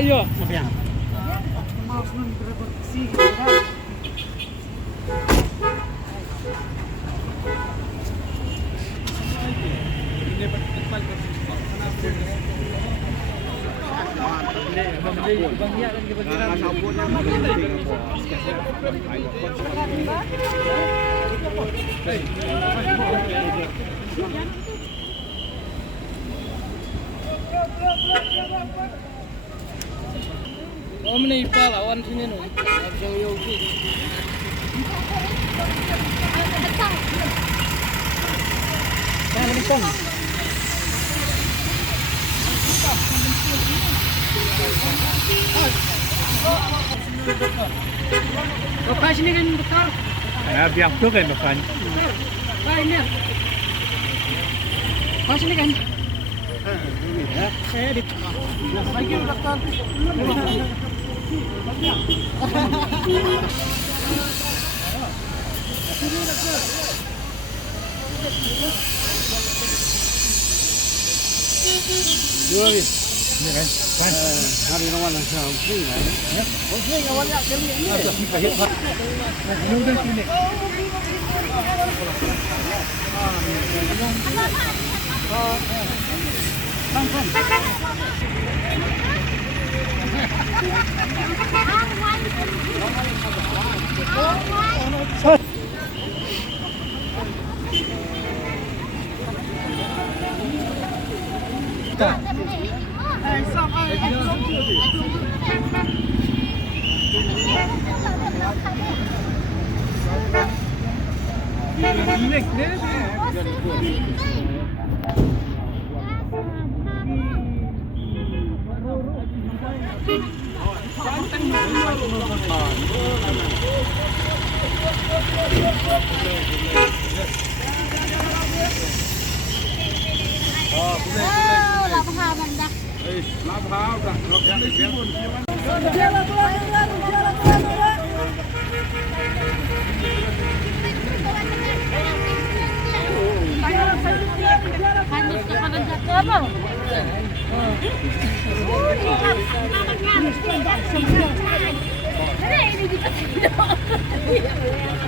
Ayo. Om nih pahlawan sini nih, abang Yogi. Bapak sini kan besar. Biar tuh kan depan. Bapak ini. Bapak sini kan. Saya di lagi dokter. Ini kan, hari lawan langsung free kan? Ya, free awalnya kali ini. Ini udah sini. Ini